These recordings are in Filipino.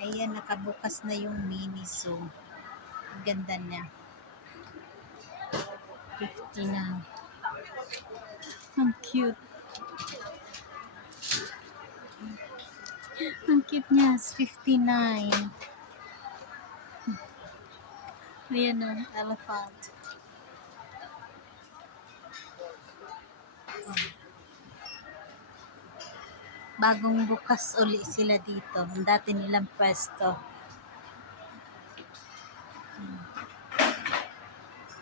Ayan, nakabukas na yung Miniso. Ang ganda niya. 50 na. Ang cute. Ang cute niya. 59. Ayan o, elephant. Bagong bukas uli sila dito. Ang dati nilang pwesto.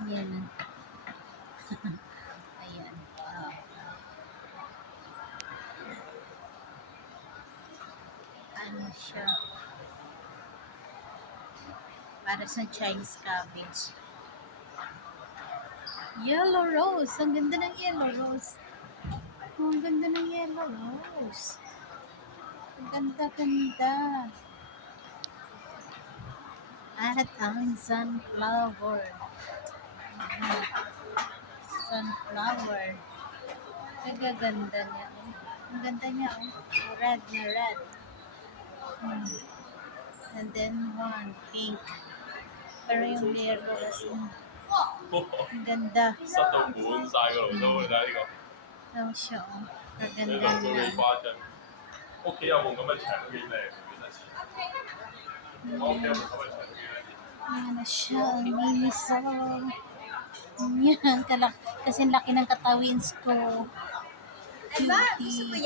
Ayan. Ayan. Ano siya? Para sa Chinese cabbage. Yellow rose. Ang ganda ng yellow rose. Oh, ang ganda ng yellow rose. Ang ganda-ganda. At ang sunflower. Sunflower. Nagaganda niya. Ang ganda niya. Red na red. And then one pink. Pero yung yellow kasi ang ganda.塞到滿晒個爐都，你睇呢個， Ang siya. 呢 Maganda 個都幾 niya. 誇張。屋企有冇咁嘅牆邊咧？唔記得錢。我屋企有冇咁嘅牆邊咧？ Ayan na siya. Ang Miniso. Yan. Kasi laki ng katawins ko. Cutie.